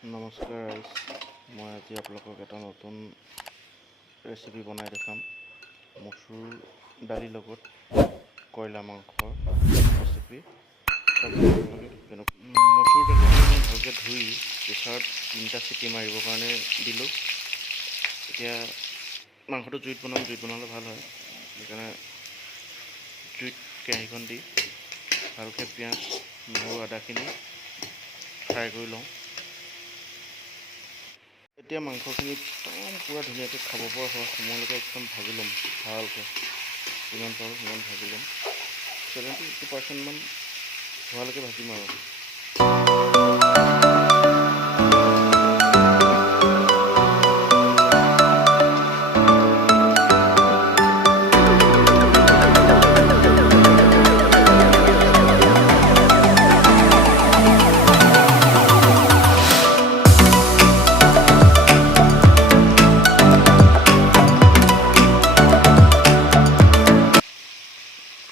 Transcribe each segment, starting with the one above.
নমস্কাৰ ৰাইজ, মই আজি আপোনালোকক এটা নতুন ৰেচিপি বনাই দেখাম। মচুৰ দালিৰ লগত কয়লা মাংসৰ ৰেচিপি। মচুৰ দালিখিনি মই ভালকৈ ধুই প্ৰেছাৰত 3টা চিটি মাৰিবৰ কাৰণে দিলোঁ। এতিয়া মাংসটো জুইত বনালে ভাল হয়, সেইকাৰণে জুইত কেৰাহীখন দি ভালকৈ পিঁয়াজ, নহৰু, আদাখিনি ফ্ৰাই কৰি লওঁ। এতিয়া মাংসখিনি একদম পূৰা ধুনীয়াকৈ খাব পৰা হোৱা সময়লৈকে একদম ভাজি ল'ম ভালকৈ। যিমান পাৰোঁ সিমান ভাজি ল'ম। 70-80% মান হোৱালৈকে ভাজিম আৰু।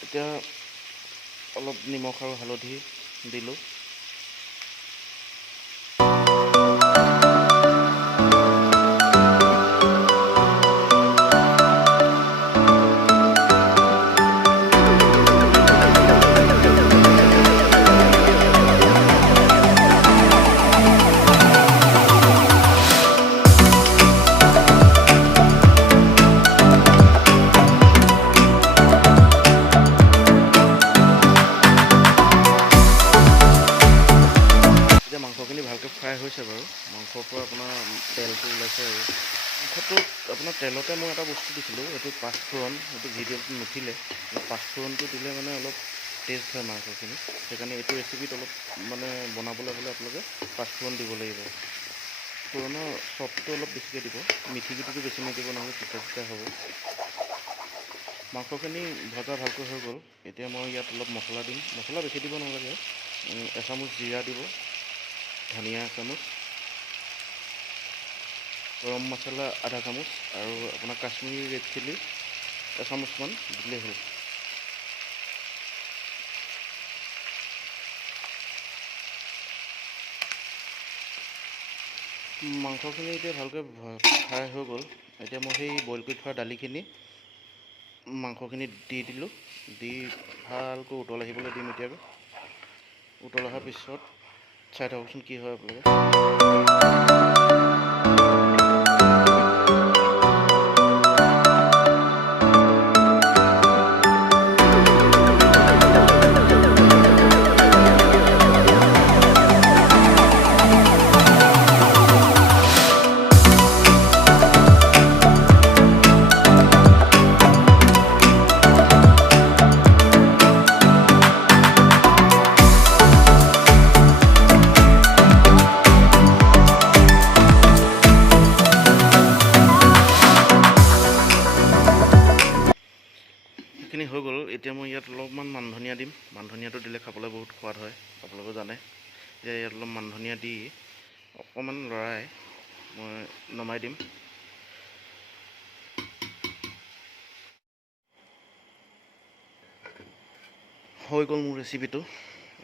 এতিয়া অলপ নিমখ আৰু হালধি দিলোঁ। মাংসখিনি ভালকৈ ফ্ৰাই হৈছে বাৰু। মাংসৰ পৰা আপোনাৰ তেলটো ওলাইছে আৰু মাংসটোত আপোনাৰ তেলতে মই এটা বস্তু দিছিলোঁ, এইটো পাঁচফোৰণ। এইটো ভিডিঅ'ত নুঠিলে, পাঁচফোৰণটো দিলে মানে অলপ টেষ্ট হয় মাংসখিনি। সেইকাৰণে এইটো ৰেচিপিত অলপ মানে বনাবলৈ হ'লে আপোনালোকে পাঁচফোৰণ দিব লাগিব। ফোৰণৰ চপটো অলপ বেছিকৈ দিব, মিঠিকিটো বেছি নিদিব, নহ'লে তিতা হ'ব। মাংসখিনি ভজা ভালকৈ হৈ গ'ল। এতিয়া মই ইয়াত অলপ মছলা দিম। মছলা বেছি দিব নালাগে, এচামুচ জিৰা দিব, ধনিয়া এচামুচ, গৰম মছলা আধা চামুচ, আৰু আপোনাৰ কাশ্মীৰী ৰেড চিলি এচামুচমান দিলেই হ'ল। মাংসখিনি এতিয়া ভালকৈ ফ্ৰাই হৈ গ'ল। এতিয়া মই সেই বইল কৰি থোৱা দালিখিনি মাংসখিনিত দি দিলোঁ। দি ভালকৈ উতল আহিবলৈ দিম। এতিয়াকৈ উতল অহাৰ পিছত চাই থাককচোন কি হয় আপোনালোকে। সেইখিনি হৈ গ'ল। এতিয়া মই ইয়াত অলপমান মান ধনিয়া দিম। মান ধনিয়াটো দিলে খাবলৈ বহুত সোৱাদ হয়, আপোনালোকে জানে। এতিয়া ইয়াত অলপ মান ধনিয়া দি অকণমান লৰাই মই নমাই দিম। হৈ গ'ল মোৰ ৰেচিপিটো।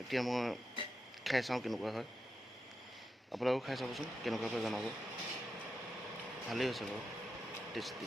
এতিয়া মই খাই চাওঁ কেনেকুৱা হয়। আপোনালোকেও খাই চাবচোন, কেনেকুৱাকৈ জনাব। ভালেই হৈছে বাৰু, টেষ্টি।